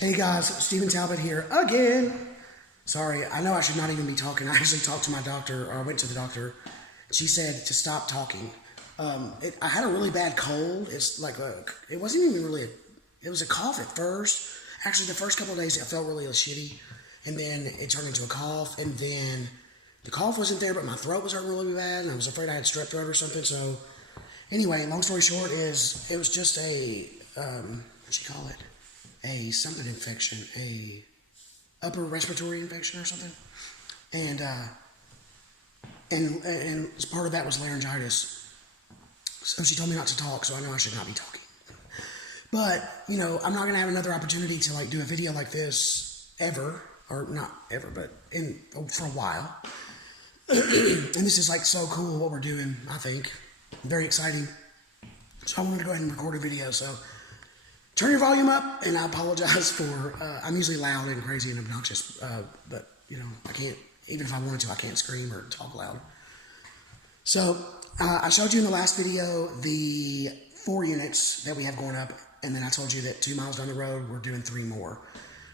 Hey guys, Stephen Talbot here again. Sorry, I know I should not even be talking. I actually talked to my doctor, or I went to the doctor. She said to stop talking. I had a really bad cold. It wasn't even really it was a cough at first. Actually, the first couple of days it felt really shitty. And then it turned into a cough. And then the cough wasn't there, but my throat was hurting really bad. And I was afraid I had strep throat or something. So anyway, long story short is it was just what'd you call it? A something infection, a upper respiratory infection or something, and part of that was laryngitis. So she told me not to talk, so I know I should not be talking. But I'm not gonna have another opportunity to do a video like this ever, or not ever, but for a while. And this is so cool what we're doing. I think very exciting. So I wanted to go ahead and record a video. So. Turn your volume up, and I apologize for, I'm usually loud and crazy and obnoxious, but, I can't, even if I wanted to, I can't scream or talk loud. So, I showed you in the last video the 4 units that we have going up, and then I told you that 2 miles down the road, we're doing 3 more.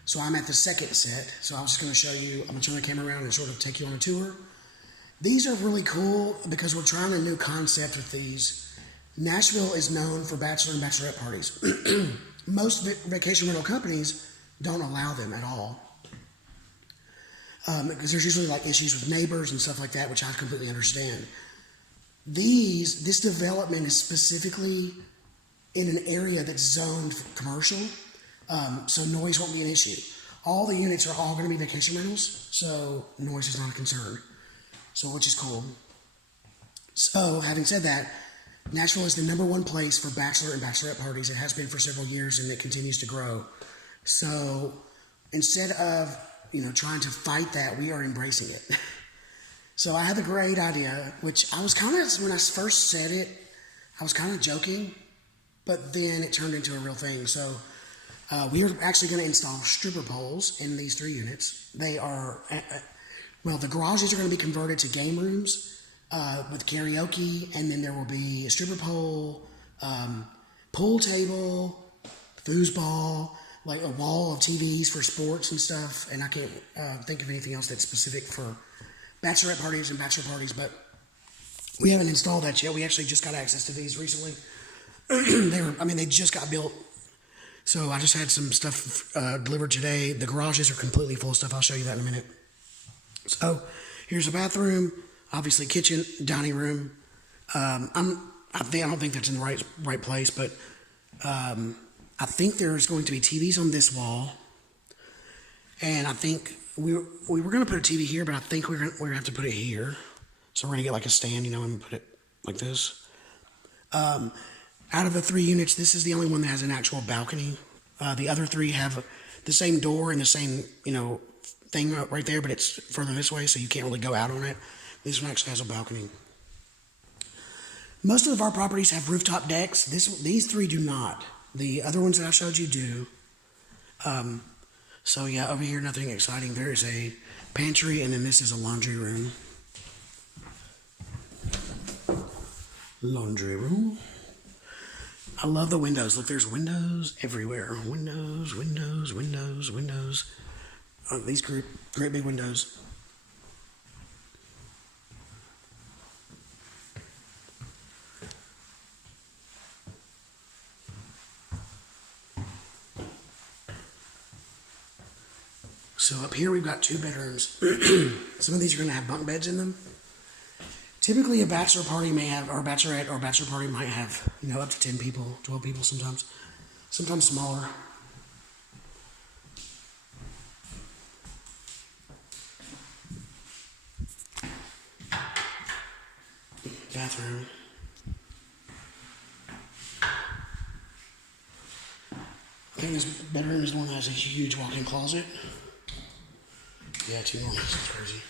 So I'm at the second set, so I was just going to show you, I'm going to turn the camera around and sort of take you on a tour. These are really cool because we're trying a new concept with these. Nashville is known for bachelor and bachelorette parties. Most vacation rental companies don't allow them at all. Because there's usually issues with neighbors and stuff like that, which I completely understand. This development is specifically in an area that's zoned commercial, so noise won't be an issue. All the units are all going to be vacation rentals, so noise is not a concern. So, which is cool. So, having said that, Nashville is the #1 place for bachelor and bachelorette parties. It has been for several years, and it continues to grow. So instead of, trying to fight that, we are embracing it. So I have a great idea, which I was when I first said it, I was kind of joking, but then it turned into a real thing. So we are actually going to install stripper poles in these 3 units. They are, the garages are going to be converted to game rooms. With karaoke, and then there will be a stripper pole, pool table, foosball, a wall of TVs for sports and stuff, and I can't think of anything else that's specific for bachelorette parties and bachelor parties, but we haven't installed that yet. We actually just got access to these recently. They just got built, so I just had some stuff delivered today. The garages are completely full of stuff. I'll show you that in a minute. So here's a bathroom. Obviously, kitchen, dining room. I don't think that's in the right place, but I think there's going to be TVs on this wall, and I think we were going to put a TV here, but I think we're going to have to put it here. So we're going to get a stand, and put it like this. Out of the 3 units, this is the only one that has an actual balcony. The other 3 have the same door and the same thing right there, but it's further this way, so you can't really go out on it. This one actually has a balcony. Most of our properties have rooftop decks. These 3 do not. The other ones that I showed you do. So yeah, over here, nothing exciting. There is a pantry, and then this is a laundry room. Laundry room. I love the windows. Look, there's windows everywhere. Windows, windows, windows, windows. These great big windows. So up here we've got 2 bedrooms. Some of these are going to have bunk beds in them. Typically a bachelor party may have, or a bachelorette or bachelor party might have, up to 10 people, 12 people sometimes. Sometimes smaller. Bathroom. I think this bedroom is the one that has a huge walk-in closet. Yeah, 2 more. That's crazy.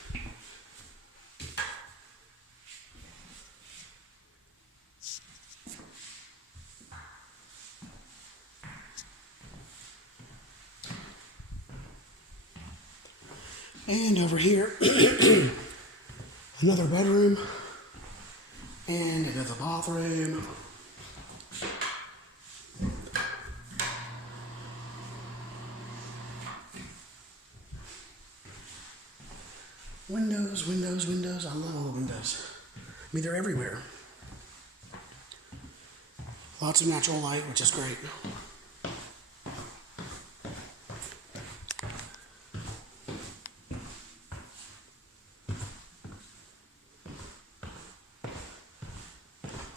And over here, another bedroom and another bathroom. Windows, windows, windows. I love all the windows. I mean, they're everywhere. Lots of natural light, which is great.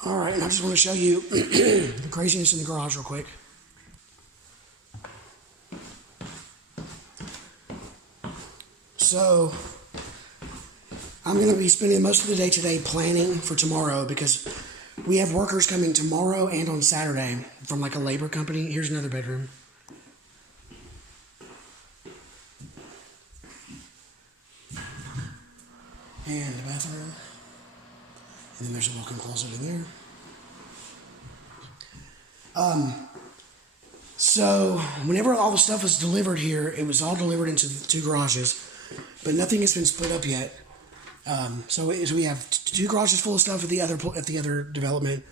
All right, and I just want to show you the craziness in the garage real quick. So, I'm going to be spending most of the day today planning for tomorrow because we have workers coming tomorrow and on Saturday from like a labor company. Here's another bedroom. And the bathroom. And then there's a walk-in closet in there. So whenever all the stuff was delivered here, it was all delivered into the two garages, but nothing has been split up yet. So we have two garages full of stuff at the other development,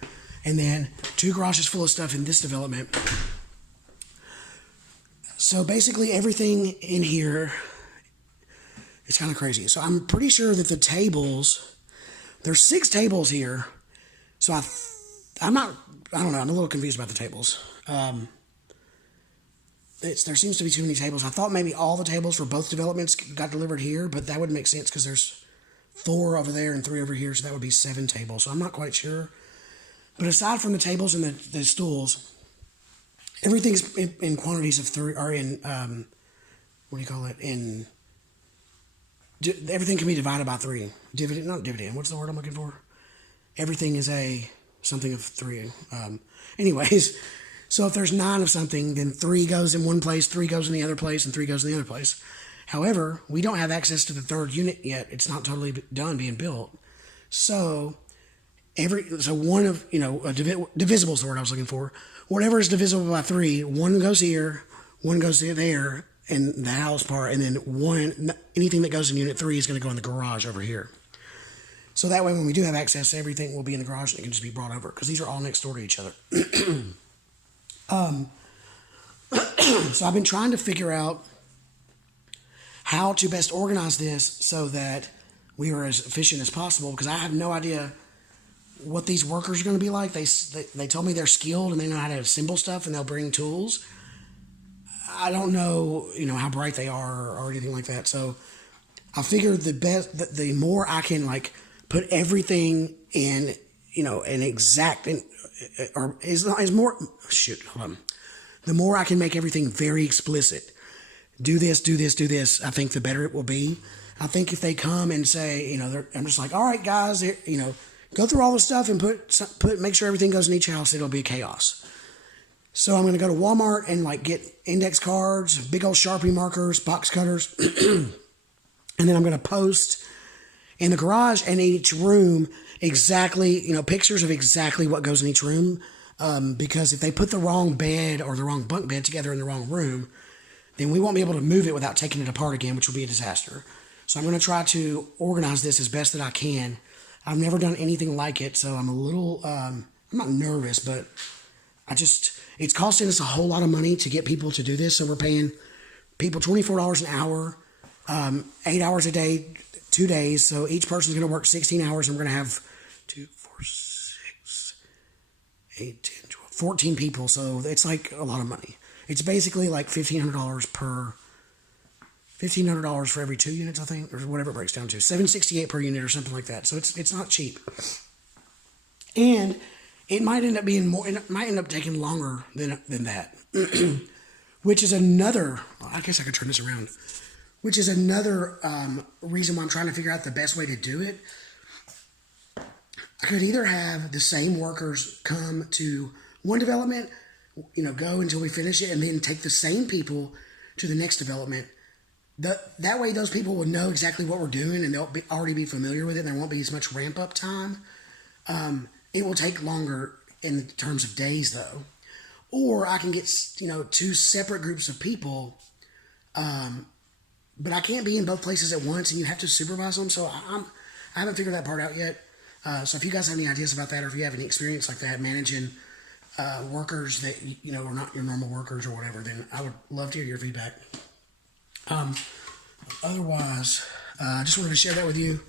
and then two garages full of stuff in this development. So basically everything in here is kind of crazy. So I'm pretty sure that the tables, there's 6 tables here. So I don't know, I'm a little confused about the tables. There seems to be too many tables. I thought maybe all the tables for both developments got delivered here, but that would make sense because there's 4 over there and 3 over here, so that would be 7 tables. So I'm not quite sure. But aside from the tables and the stools, everything's in quantities of 3, or in, what do you call it? Everything can be divided by 3. Not dividend, what's the word I'm looking for? Everything is something of 3. Anyways, so if there's 9 of something, then 3 goes in one place, 3 goes in the other place, and 3 goes in the other place. However, we don't have access to the 3rd unit yet. It's not totally done being built. So one of, divisible is the word I was looking for. Whatever is divisible by 3, 1 goes here, 1 goes there, in the house part, and then anything that goes in unit 3 is going to go in the garage over here. So that way, when we do have access, everything will be in the garage and it can just be brought over because these are all next door to each other. So I've been trying to figure out how to best organize this so that we are as efficient as possible because I have no idea what these workers are going to be like. They told me they're skilled and they know how to assemble stuff and they'll bring tools. I don't know, how bright they are or anything like that. So I figured the more I can like put everything in, an exact, or is more, hold on. The more I can make everything very explicit. Do this, do this, do this. I think the better it will be. I think if they come and say, I'm just like, all right, guys, go through all the stuff and make sure everything goes in each house. It'll be chaos. So I'm going to go to Walmart and like get index cards, big old Sharpie markers, box cutters, and then I'm going to post in the garage and in each room exactly, pictures of exactly what goes in each room. Because if they put the wrong bed or the wrong bunk bed together in the wrong room, then we won't be able to move it without taking it apart again, which will be a disaster. So I'm going to try to organize this as best that I can. I've never done anything like it, so I'm a little, I'm not nervous, but it's costing us a whole lot of money to get people to do this. So we're paying people $24 an hour, 8 hours a day, 2 days. So each person's going to work 16 hours and we're going to have 2, 4, 6, 8, 10, 12, 14 people. So it's like a lot of money. It's basically like $1,500 for every 2 units, I think, or whatever it breaks down to. $768 per unit or something like that. So it's not cheap. And it might end up being more. It might end up taking longer than that, which is another. I guess I could turn this around. Which is another reason why I'm trying to figure out the best way to do it. I could either have the same workers come to one development, go until we finish it, and then take the same people to the next development. That way, those people will know exactly what we're doing, and they'll already be familiar with it. And there won't be as much ramp up time. It will take longer in terms of days, though. Or I can get 2 separate groups of people, but I can't be in both places at once, and you have to supervise them. So I haven't figured that part out yet. So if you guys have any ideas about that, or if you have any experience like that, managing workers that are not your normal workers or whatever, then I would love to hear your feedback. Otherwise, I just wanted to share that with you.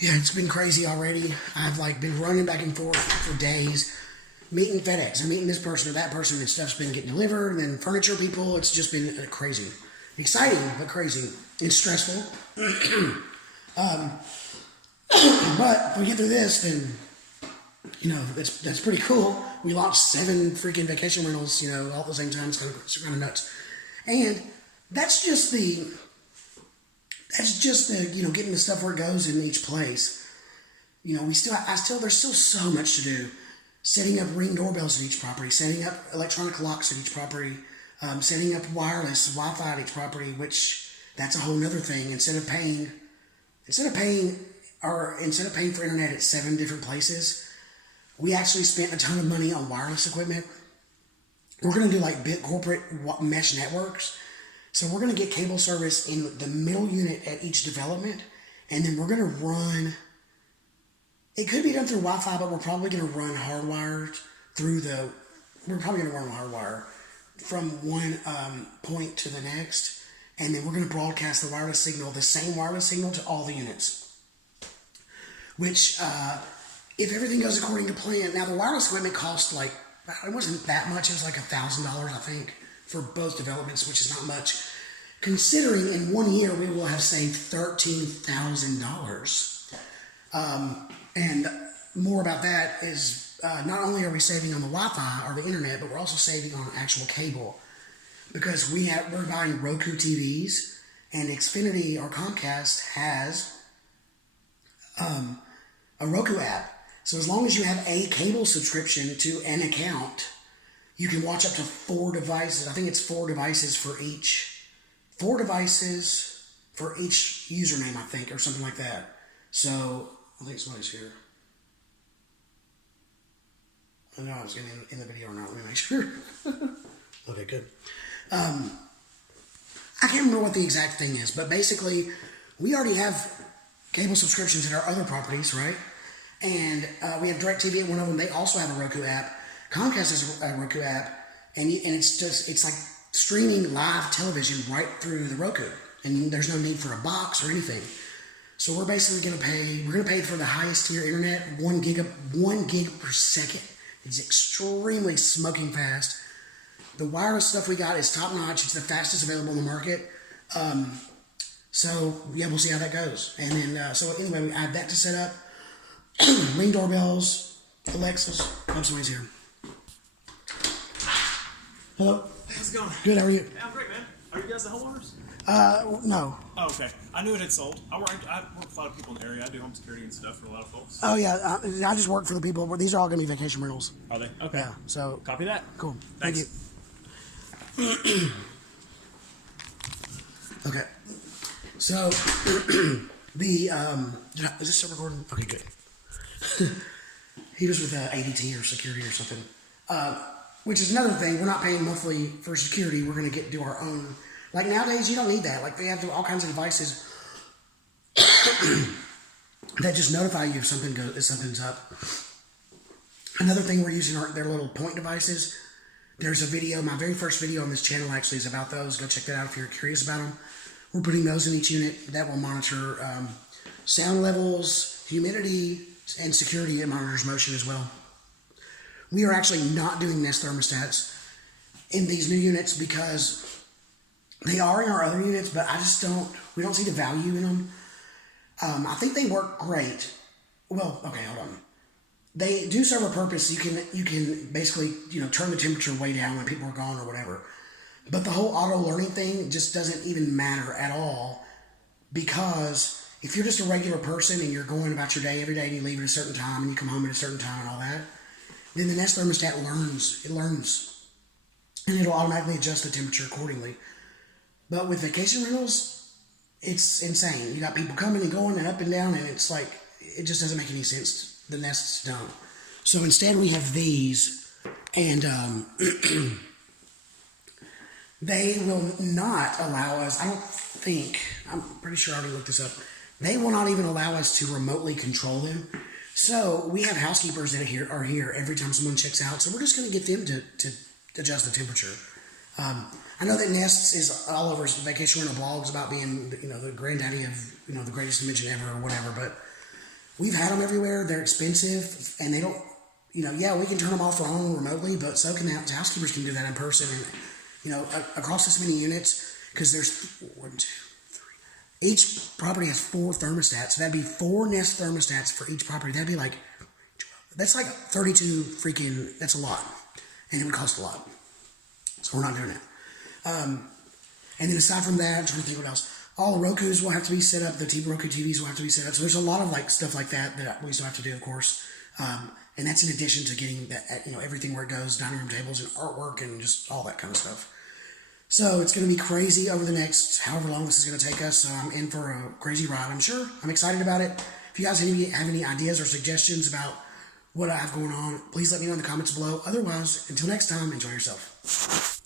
Yeah, it's been crazy already. I've like been running back and forth for days, meeting FedEx and meeting this person or that person, and stuff's been getting delivered, and then furniture people. It's just been crazy, exciting but crazy and stressful. But if we get through this, then that's pretty cool. We launched 7 freaking vacation rentals, all at the same time. It's kind of nuts, and that's just the getting the stuff where it goes in each place. There's still so much to do. Setting up Ring doorbells at each property, setting up electronic locks at each property, setting up wireless Wi-Fi at each property, which that's a whole nother thing. Instead of paying for internet at 7 different places, we actually spent a ton of money on wireless equipment. We're going to do like big corporate mesh networks. So we're going to get cable service in the middle unit at each development, and then we're going to run, it could be done through Wi-Fi, but we're probably going to run hardwired hardwire from one point to the next, and then we're going to broadcast the same wireless signal to all the units. Which, if everything goes according to plan, now the wireless equipment cost it wasn't that much, it was like $1,000, I think, for both developments, which is not much, considering in 1 year we will have saved $13,000. And more about that is not only are we saving on the Wi-Fi or the internet, but we're also saving on actual cable, because we're buying Roku TVs, and Xfinity or Comcast has a Roku app. So as long as you have a cable subscription to an account, you can watch up to 4 devices. I think it's 4 devices for each. 4 devices for each username, I think, or something like that. So I think somebody's here. I know I was getting in the video or not. Let me make sure. Okay, good. I can't remember what the exact thing is, but basically, we already have cable subscriptions at our other properties, right? And we have DirecTV at one of them. They also have a Roku app. Comcast has a Roku app, and it's like streaming live television right through the Roku, and there's no need for a box or anything. So we're basically going to pay for the highest tier internet, 1 gig per second. It's extremely smoking fast. The wireless stuff we got is top notch. It's the fastest available in the market. So yeah, we'll see how that goes. And then so anyway, we add that to set up. Ring doorbells, Alexas. Oh, somebody's here. Hello. How's it going? Good. How are you? Yeah, I'm great, man. Are you guys the homeowners? No. Oh, okay. I knew it had sold. I work with a lot of people in the area. I do home security and stuff for a lot of folks. Oh yeah, I just work for the people. These are all going to be vacation rentals. Are they? Okay. Yeah. So Copy that. cool. Thanks. Thank you. Okay. So the is this still recording? Okay, good. He was with ADT or security or something. Which is another thing. We're not paying monthly for security. We're going to do our own. Like nowadays, you don't need that. Like they have all kinds of devices that just notify you if something's up. Another thing we're using are their little point devices. There's a video. My very first video on this channel actually is about those. Go check that out if you're curious about them. We're putting those in each unit that will monitor sound levels, humidity, and security. It monitors motion as well. We are actually not doing Nest thermostats in these new units because they are in our other units, but we don't see the value in them. I think they work great. Well, okay, hold on. They do serve a purpose. You can basically, turn the temperature way down when people are gone or whatever. But the whole auto learning thing just doesn't even matter at all, because if you're just a regular person and you're going about your day every day and you leave at a certain time and you come home at a certain time and all that, then the Nest thermostat learns. It learns. And it'll automatically adjust the temperature accordingly. But with vacation rentals, it's insane. You got people coming and going and up and down, and it's like, it just doesn't make any sense. The Nest's dumb. So instead we have these, and they will not allow us, I'm pretty sure I already looked this up, they will not even allow us to remotely control them. So we have housekeepers that are here every time someone checks out, so we're just going to get them to adjust the temperature. I know that Nests is all over Vacation Rental blogs about being, the granddaddy of, the greatest invention ever or whatever, but we've had them everywhere. They're expensive, and they don't, yeah, we can turn them off our own remotely, but so can the housekeepers can do that in person. And, across this many units, because there's 1, 2, 3. Each property has 4 thermostats. So that'd be 4 Nest thermostats for each property. That'd be like, that's like 32 freaking, that's a lot. And it would cost a lot. So we're not doing it. And then aside from that, I'm trying to think what else. All the Rokus will have to be set up. The Roku TVs will have to be set up. So there's a lot of stuff like that we still have to do, of course. And that's in addition to getting that, everything where it goes, dining room tables and artwork and just all that kind of stuff. So it's going to be crazy over the next however long this is going to take us. So I'm in for a crazy ride, I'm sure. I'm excited about it. If you guys have any ideas or suggestions about what I have going on, please let me know in the comments below. Otherwise, until next time, enjoy yourself.